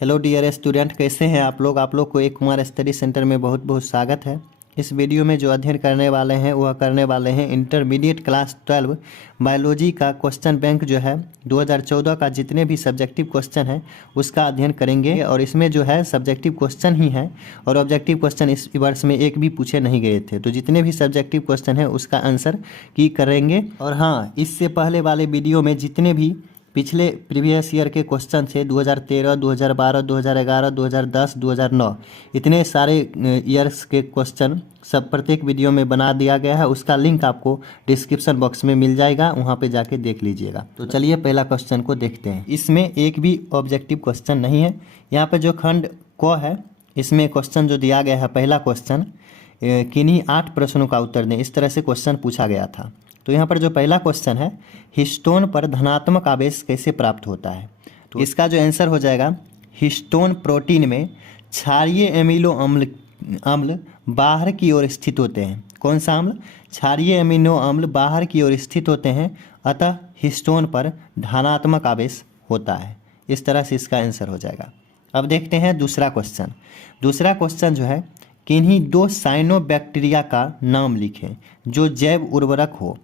Hello dear student, कैसे हैं आप लोग को एक कुमार स्टडी सेंटर में बहुत बहुत स्वागत है। इस वीडियो में जो अध्ययन करने वाले हैं वह करने वाले हैं इंटरमीडिएट क्लास 12 बायोलॉजी का क्वेश्चन बैंक जो है 2014 का जितने भी सब्जेक्टिव क्वेश्चन है उसका अध्ययन करेंगे। और इसमें जो है सब्जेक्टिव क्वेश्चन ही है और ऑब्जेक्टिव क्वेश्चन इस वर्ष में एक भी पूछे नहीं गए थे। तो जितने भी सब्जेक्टिव क्वेश्चन है उसका आंसर की करेंगे। और हाँ, इससे पहले वाले वीडियो में जितने भी पिछले प्रीवियस ईयर के क्वेश्चन थे 2013, 2012, 2011, 2010, 2009 इतने सारे ईयर्स के क्वेश्चन सब प्रत्येक वीडियो में बना दिया गया है। उसका लिंक आपको डिस्क्रिप्शन बॉक्स में मिल जाएगा, वहाँ पे जाके देख लीजिएगा। तो चलिए पहला क्वेश्चन को देखते हैं। इसमें एक भी ऑब्जेक्टिव क्वेश्चन नहीं है। यहाँ पे जो खंड क है इसमें क्वेश्चन जो दिया गया है, पहला क्वेश्चन किन्हीं 8 प्रश्नों का उत्तर दें, इस तरह से क्वेश्चन पूछा गया था। तो यहाँ पर जो पहला क्वेश्चन है, हिस्टोन पर धनात्मक आवेश कैसे प्राप्त होता है, तो इसका जो आंसर हो जाएगा, हिस्टोन प्रोटीन में क्षारीय एमिनो अम्ल बाहर की ओर स्थित होते हैं। कौन सा अम्ल? क्षारीय एमिनो अम्ल बाहर की ओर स्थित होते हैं, अतः हिस्टोन पर धनात्मक आवेश होता है। इस तरह से इसका आंसर हो जाएगा। अब देखते हैं दूसरा क्वेश्चन। दूसरा क्वेश्चन जो है, किन्हीं 2 साइनोबैक्टीरिया का नाम लिखें जो जैव उर्वरक हो।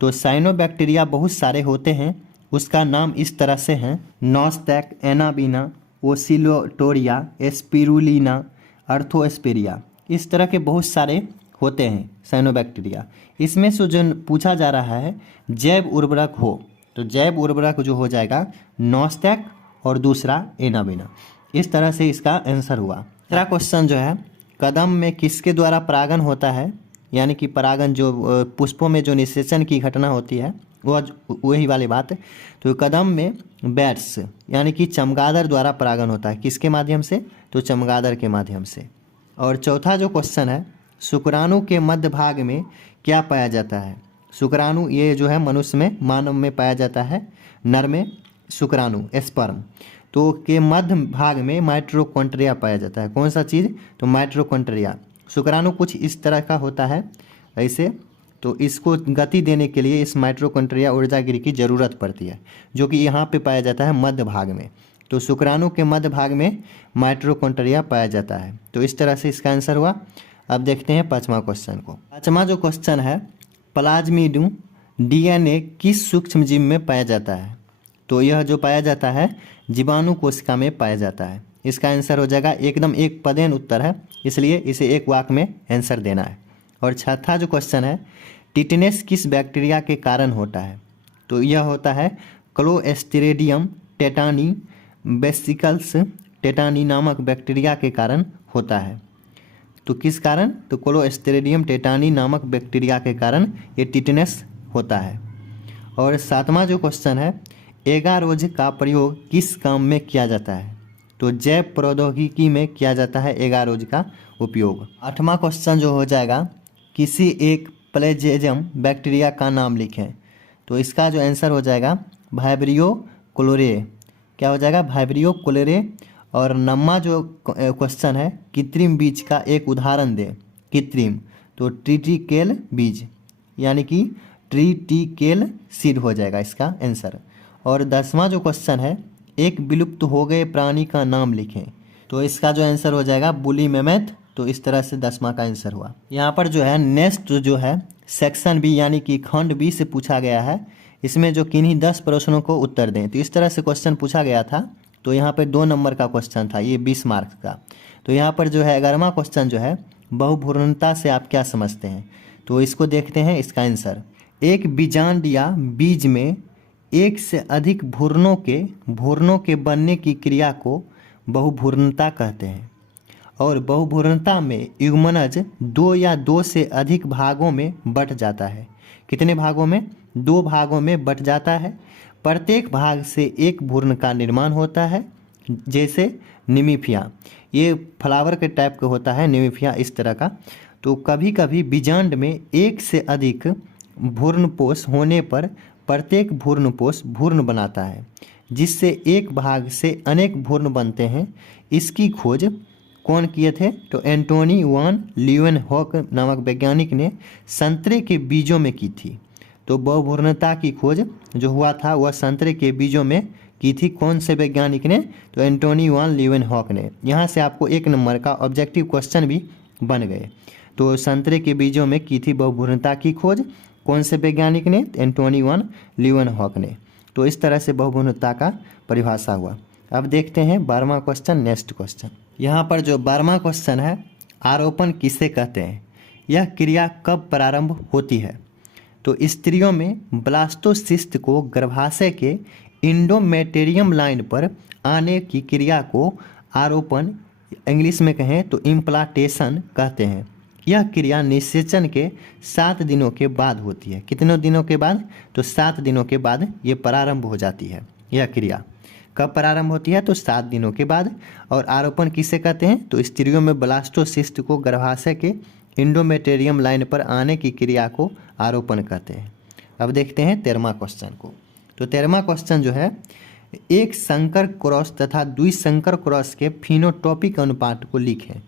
तो साइनोबैक्टीरिया बहुत सारे होते हैं, उसका नाम इस तरह से हैं, नॉस्टैक, एनाबीना, ओसिलोटोरिया, एस्पिरुलिना, अर्थोस्पेरिया। इस तरह के बहुत सारे होते हैं साइनोबैक्टीरिया। इसमें से जो पूछा जा रहा है जैव उर्वरक हो, तो जैव उर्वरक जो हो जाएगा नॉस्टैक और दूसरा एनाबीना। इस तरह से इसका आंसर हुआ। तीसरा क्वेश्चन जो है, कदम में किसके द्वारा परागण होता है, यानी कि परागण जो पुष्पों में जो निषेचन की घटना होती है वही वाली बात। तो कदम में बैट्स यानी कि चमगादड़ द्वारा परागण होता है। किसके माध्यम से? तो चमगादड़ के माध्यम से। और चौथा जो क्वेश्चन है, शुक्राणु के मध्य भाग में क्या पाया जाता है। शुक्राणु ये जो है मनुष्य में, मानव में पाया जाता है, नर में शुक्राणु स्पर्म, तो के मध्य भाग में माइटोकॉन्ड्रिया पाया जाता है। कौन सा चीज़? तो माइटोकॉन्ड्रिया। शुक्राणु कुछ इस तरह का होता है ऐसे, तो इसको गति देने के लिए इस माइटोकॉन्ड्रिया ऊर्जागिरी की ज़रूरत पड़ती है, जो कि यहाँ पे पाया जाता है मध्य भाग में। तो शुक्राणु के मध्य भाग में माइटोकॉन्ड्रिया पाया जाता है। तो इस तरह से इसका आंसर हुआ। अब देखते हैं पाँचवा क्वेश्चन को। पाँचवा जो क्वेश्चन है, प्लाज्मिड DNA किस सूक्ष्म जीव में पाया जाता है। तो यह जो पाया जाता है जीवाणु कोशिका में पाया जाता है। इसका आंसर हो जाएगा, एकदम एक पदेन उत्तर है, इसलिए इसे एक वाक्य में आंसर देना है। और छठा जो क्वेश्चन है, टिटनेस किस बैक्टीरिया के कारण होता है। तो यह होता है क्लोस्ट्रीडियम टेटानी बेसिकल्स टेटानी नामक बैक्टीरिया के कारण होता है। तो किस कारण? तो क्लोस्ट्रीडियम टेटानी नामक बैक्टीरिया के कारण ये टिटनेस होता है। और सातवां जो क्वेश्चन है, एगारोज का प्रयोग किस काम में किया जाता है। तो जैव प्रौद्योगिकी में किया जाता है एगारोज का उपयोग। आठवां क्वेश्चन जो हो जाएगा, किसी एक प्लेजेरियम बैक्टीरिया का नाम लिखें। तो इसका जो आंसर हो जाएगा वाइब्रियो क्लोरे। क्या हो जाएगा? वाइब्रियो क्लोरे। और नौवां जो क्वेश्चन है, कृत्रिम बीज का एक उदाहरण दें। कृत्रिम, तो ट्रिटिकेल बीज यानी कि ट्रिटिकेल सीड हो जाएगा इसका आंसर। और 10वां जो क्वेश्चन है, एक विलुप्त हो गए प्राणी का नाम लिखें। तो इसका जो आंसर हो जाएगा बुली मेमथ। तो इस तरह से 10वां का आंसर हुआ। यहाँ पर जो है नेक्स्ट जो है सेक्शन बी यानी कि खंड बी से पूछा गया है। इसमें जो किन्हीं 10 प्रश्नों को उत्तर दें। तो इस तरह से क्वेश्चन पूछा गया था। तो यहाँ पर 2 नंबर का क्वेश्चन था, ये 20 मार्क्स का। तो यहाँ पर जो है 11वां क्वेश्चन जो है, बहुभुर्णता से आप क्या समझते हैं। तो इसको देखते हैं इसका आंसर। एक बीजांड या बीज में एक से अधिक भ्रूणों के बनने की क्रिया को बहुभ्रूणता कहते हैं। और बहुभ्रूणता में युग्मनज 2 या 2 से अधिक भागों में बंट जाता है। कितने भागों में? 2 भागों में बंट जाता है। प्रत्येक भाग से एक भ्रूण का निर्माण होता है, जैसे निमिफिया। ये फ्लावर के टाइप का होता है निमिफिया, इस तरह का। तो कभी कभी बीजांड में एक से अधिक भ्रूणपोष होने पर प्रत्येक भ्रूणपोष भ्रूण बनाता है, जिससे एक भाग से अनेक भ्रूण बनते हैं। इसकी खोज कौन किए थे? तो एंटोनी वान लीeuwenhoek नामक वैज्ञानिक ने संतरे के बीजों में की थी। तो बहुभ्रूणता की खोज जो हुआ था वह संतरे के बीजों में की थी कौन से वैज्ञानिक ने? तो एंटोनी वान लीवेनहॉक ने। यहाँ से आपको 1 नंबर का ऑब्जेक्टिव क्वेश्चन भी बन गए। तो संतरे के बीजों में की थी बहुभुजता की खोज कौन से वैज्ञानिक ने? एंटोनी वान लीवेनहॉक ने। तो इस तरह से बहुभुजता का परिभाषा हुआ। अब देखते हैं 12वां क्वेश्चन। नेक्स्ट क्वेश्चन यहाँ पर जो 12वां क्वेश्चन है, आरोपण किसे कहते हैं? यह क्रिया कब प्रारंभ होती है? तो स्त्रियों में ब्लास्टोसिस्ट को गर्भाशय के इंडोमेटेरियम लाइन पर आने की क्रिया को आरोपण, इंग्लिश में कहें तो इम्प्लांटेशन कहते हैं। यह क्रिया निषेचन के 7 दिनों के बाद होती है। कितने दिनों के बाद? तो 7 दिनों के बाद ये प्रारंभ हो जाती है। यह क्रिया कब प्रारंभ होती है? तो 7 दिनों के बाद। और आरोपण किसे कहते हैं? तो स्त्रियों में ब्लास्टोसिस्ट को गर्भाशय के इंडोमेटेरियम लाइन पर आने की क्रिया को आरोपण कहते हैं। अब देखते हैं 13वां क्वेश्चन को। तो 13वां क्वेश्चन जो है, एक संकर क्रॉस तथा द्विसंकर क्रॉस के फिनोटॉपिक अनुपात को लिखें।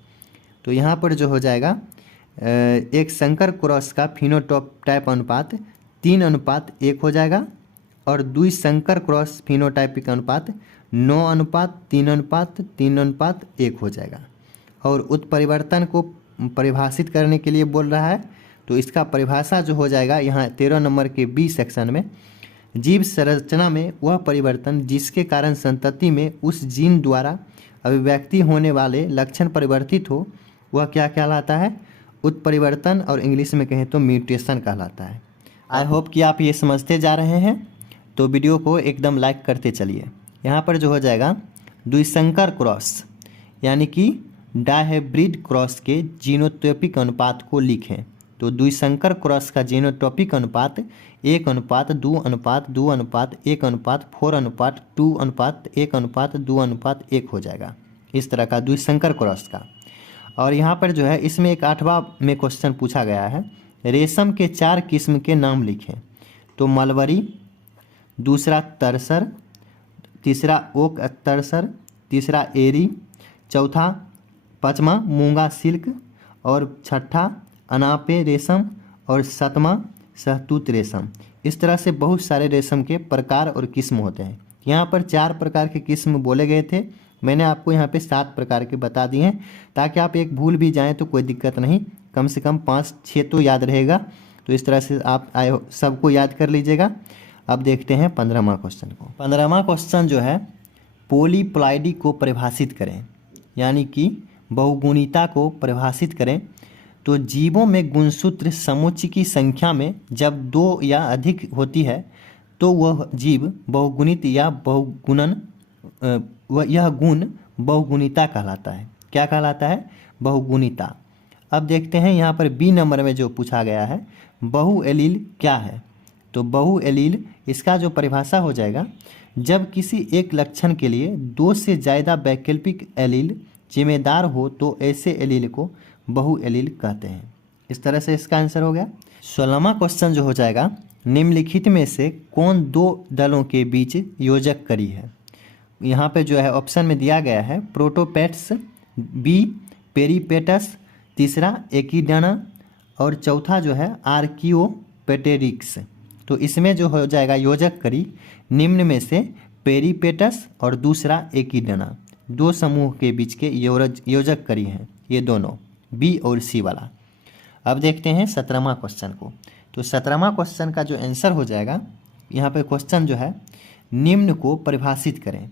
तो यहाँ पर जो हो जाएगा, एक संकर क्रॉस का फिनोटाइप अनुपात 3:1 हो जाएगा और द्विसंकर क्रॉस फिनोटाइपिक अनुपात 9:3:3:1 हो जाएगा। और उत्परिवर्तन को परिभाषित करने के लिए बोल रहा है। तो इसका परिभाषा जो हो जाएगा यहाँ 13 नंबर के बी सेक्शन में, जीव संरचना में वह परिवर्तन जिसके कारण संतति में उस जीन द्वारा अभिव्यक्ति होने वाले लक्षण परिवर्तित हो, वह क्या कहलाता है? उत्परिवर्तन, और इंग्लिश में कहें तो म्यूटेशन कहलाता है। आई होप कि आप ये समझते जा रहे हैं। तो वीडियो को एकदम लाइक करते चलिए। यहाँ पर जो हो जाएगा, द्विसंकर क्रॉस यानी कि डायहाइब्रिड क्रॉस के जीनोटॉपिक अनुपात को लिखें। तो द्विसंकर क्रॉस का जीनोटॉपिक अनुपात 1:2:1:4:4:2:1:1 हो जाएगा। इस तरह का द्विसंकर क्रॉस का। और यहाँ पर जो है, इसमें एक 8वां में क्वेश्चन पूछा गया है, रेशम के 4 किस्म के नाम लिखें। तो मलबरी, दूसरा तरसर, तीसरा ओक तरसर, तीसरा एरी, चौथा 5वां मूंगा सिल्क, और 6ठा अनापे रेशम, और 7वां शहतूत रेशम। इस तरह से बहुत सारे रेशम के प्रकार और किस्म होते हैं। यहाँ पर 4 प्रकार के किस्म बोले गए थे, मैंने आपको यहाँ पे 7 प्रकार के बता दिए हैं, ताकि आप एक भूल भी जाएं तो कोई दिक्कत नहीं, कम से कम 5-6 तो याद रहेगा। तो इस तरह से आप सबको याद कर लीजिएगा। अब देखते हैं 15वां क्वेश्चन को। 15वां क्वेश्चन जो है, पॉलीप्लॉइडी को परिभाषित करें, यानी कि बहुगुणिता को परिभाषित करें। तो जीवों में गुणसूत्र समुच्चय की संख्या में जब 2 या अधिक होती है तो वह जीव बहुगुणित या बहुगुणन, यह गुण बहुगुणिता कहलाता है। क्या कहलाता है? बहुगुणिता। अब देखते हैं यहाँ पर बी नंबर में जो पूछा गया है, बहुएलील क्या है? तो बहुएलील, इसका जो परिभाषा हो जाएगा, जब किसी एक लक्षण के लिए 2 से ज़्यादा वैकल्पिक एलील जिम्मेदार हो तो ऐसे एलील को बहुएलील कहते हैं। इस तरह से इसका आंसर हो गया। 16वां क्वेश्चन जो हो जाएगा, निम्नलिखित में से कौन 2 दलों के बीच योजक करी है? यहाँ पे जो है ऑप्शन में दिया गया है, प्रोटोपेट्स, बी पेरीपेटस, तीसरा एकिडाना, और चौथा जो है आर्कियोपेटेरिक्स। तो इसमें जो हो जाएगा योजक करी, निम्न में से पेरीपेटस और दूसरा एकिडाना, 2 समूह के बीच के योजक करी हैं ये दोनों, बी और सी वाला। अब देखते हैं 17वां क्वेश्चन को। तो 17वां क्वेश्चन का जो आंसर हो जाएगा, यहाँ पे क्वेश्चन जो है, निम्न को परिभाषित करें।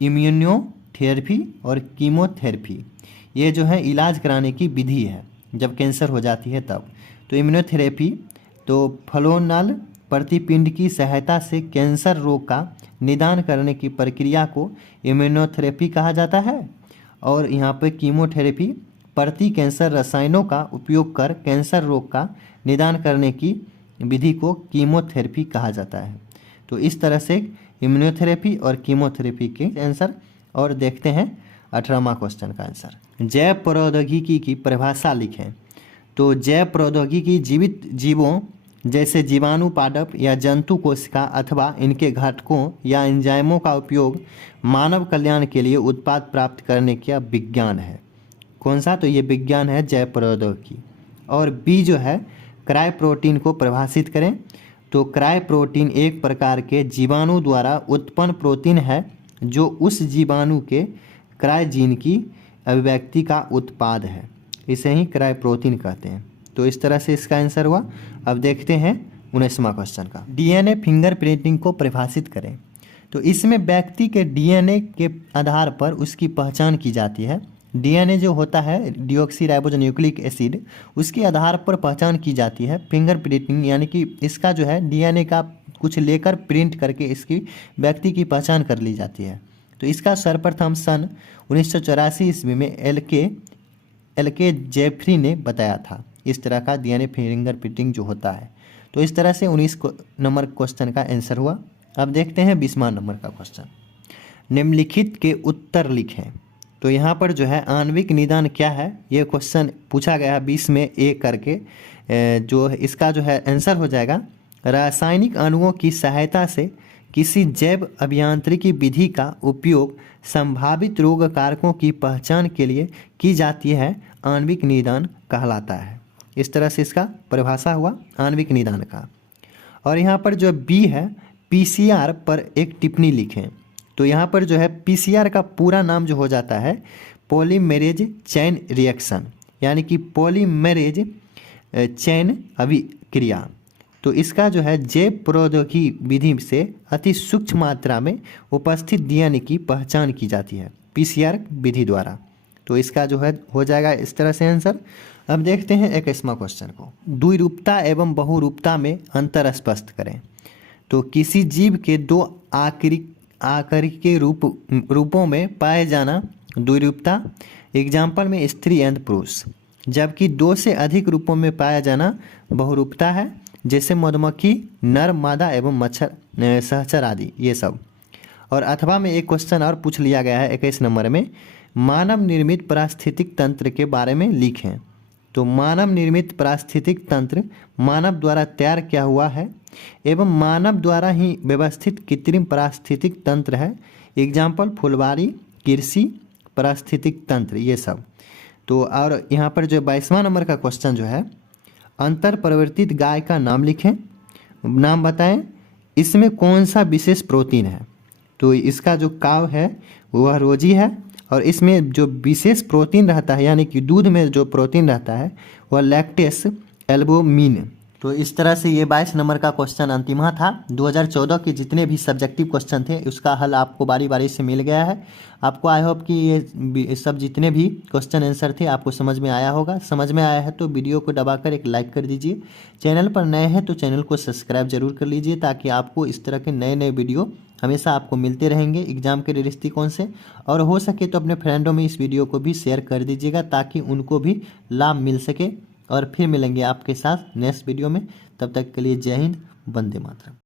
इम्यूनोथेरेपी और कीमोथेरेपी, ये जो है इलाज कराने की विधि है जब कैंसर हो जाती है तब। तो इम्यूनोथेरेपी तो फ्लोनल प्रतिपिंड की सहायता से कैंसर रोग का निदान करने की प्रक्रिया को इम्यूनोथेरेपी कहा जाता है। और यहाँ पे कीमोथेरेपी प्रति कैंसर रसायनों का उपयोग कर कैंसर रोग का निदान करने की विधि को कीमोथेरेपी कहा जाता है। तो इस तरह से इम्यूनोथेरेपी और कीमोथेरेपी के आंसर। और देखते हैं 18वां क्वेश्चन का आंसर, जैव प्रौद्योगिकी की परिभाषा लिखें। तो जैव प्रौद्योगिकी जीवित जीवों जैसे जीवाणु, पादप या जंतु कोशिका अथवा इनके घटकों या एंजाइमों का उपयोग मानव कल्याण के लिए उत्पाद प्राप्त करने का विज्ञान है। कौन सा? तो ये विज्ञान है जैव प्रौद्योगिकी। और बी जो है, क्राय प्रोटीन को परिभाषित करें। तो क्राय प्रोटीन एक प्रकार के जीवाणु द्वारा उत्पन्न प्रोटीन है जो उस जीवाणु के क्राय जीन की अभिव्यक्ति का उत्पाद है। इसे ही क्राय प्रोटीन कहते हैं। तो इस तरह से इसका आंसर हुआ। अब देखते हैं 19वां क्वेश्चन का। डीएनए फिंगरप्रिंटिंग को परिभाषित करें। तो इसमें व्यक्ति के डीएनए के आधार पर उसकी पहचान की जाती है। डीएनए जो होता है डीऑक्सीराइबोन्यूक्लिक एसिड, उसके आधार पर पहचान की जाती है। फिंगरप्रिंटिंग यानी कि इसका जो है डीएनए का कुछ लेकर प्रिंट करके इसकी व्यक्ति की पहचान कर ली जाती है। तो इसका सर्वप्रथम सन 1984 ईस्वी में एल के जेफरी ने बताया था। इस तरह का डीएनए फिंगरप्रिंटिंग जो होता है। तो इस तरह से 19 नंबर क्वेश्चन का आंसर हुआ। अब देखते हैं 20वां नंबर का क्वेश्चन। निम्नलिखित के उत्तर लिखें। तो यहाँ पर जो है आणविक निदान क्या है, ये क्वेश्चन पूछा गया है 20 में ए करके। जो इसका जो है आंसर हो जाएगा रासायनिक अणुओं की सहायता से किसी जैव अभियांत्रिकी विधि का उपयोग संभावित रोग कारकों की पहचान के लिए की जाती है, आणविक निदान कहलाता है। इस तरह से इसका परिभाषा हुआ आणविक निदान का। और यहाँ पर जो बी है पीसीआर पर एक टिप्पणी लिखें। तो यहाँ पर जो है पीसीआर का पूरा नाम जो हो जाता है पॉलीमेरेज चैन रिएक्शन, यानी कि पॉलीमेरेज चैन अभिक्रिया। तो इसका जो है जैव प्रौद्योगिकी विधि से अति सूक्ष्म मात्रा में उपस्थित डीएनए की पहचान की जाती है पीसीआर विधि द्वारा। तो इसका जो है हो जाएगा इस तरह से आंसर। अब देखते हैं 21वां क्वेश्चन को। द्विरूपता एवं बहुरूपता में अंतर स्पष्ट करें। तो किसी जीव के दो आकृति के रूपों में पाए जाना द्विरूपता, एग्जाम्पल में स्त्री एवं पुरुष, जबकि दो से अधिक रूपों में पाया जाना बहुरूपता है, जैसे मधुमक्खी, नर, मादा एवं मच्छर, सहचर आदि ये सब। और अथवा में एक क्वेश्चन और पूछ लिया गया है 21 नंबर में, मानव निर्मित पारिस्थितिक तंत्र के बारे में लिखें। तो मानव निर्मित पारिस्थितिक तंत्र मानव द्वारा तैयार किया हुआ है एवं मानव द्वारा ही व्यवस्थित कृत्रिम पारिस्थितिक तंत्र है, एग्जाम्पल फुलवारी, कृषि, पारिस्थितिक तंत्र ये सब। तो और यहाँ पर जो 22वां नंबर का क्वेश्चन जो है, अंतर परिवर्तित गाय का नाम लिखें, नाम बताएं, इसमें कौन सा विशेष प्रोटीन है। तो इसका जो काव है वह रोजी है और इसमें जो विशेष प्रोटीन रहता है यानी कि दूध में जो प्रोटीन रहता है वह लैक्टेस एल्बुमिन। तो इस तरह से ये 22 नंबर का क्वेश्चन अंतिमा था। 2014 के जितने भी सब्जेक्टिव क्वेश्चन थे उसका हल आपको बारी बारी से मिल गया है। आपको आई होप कि ये सब जितने भी क्वेश्चन आंसर थे आपको समझ में आया होगा। समझ में आया है तो वीडियो को दबाकर एक लाइक कर दीजिए। चैनल पर नए हैं तो चैनल को सब्सक्राइब जरूर कर लीजिए ताकि आपको इस तरह के नए नए वीडियो हमेशा आपको मिलते रहेंगे एग्जाम के दृष्टिकोण से। और हो सके तो अपने फ्रेंडों में इस वीडियो को भी शेयर कर दीजिएगा ताकि उनको भी लाभ मिल सके। और फिर मिलेंगे आपके साथ नेक्स्ट वीडियो में। तब तक के लिए जय हिंद, वंदे मातरम।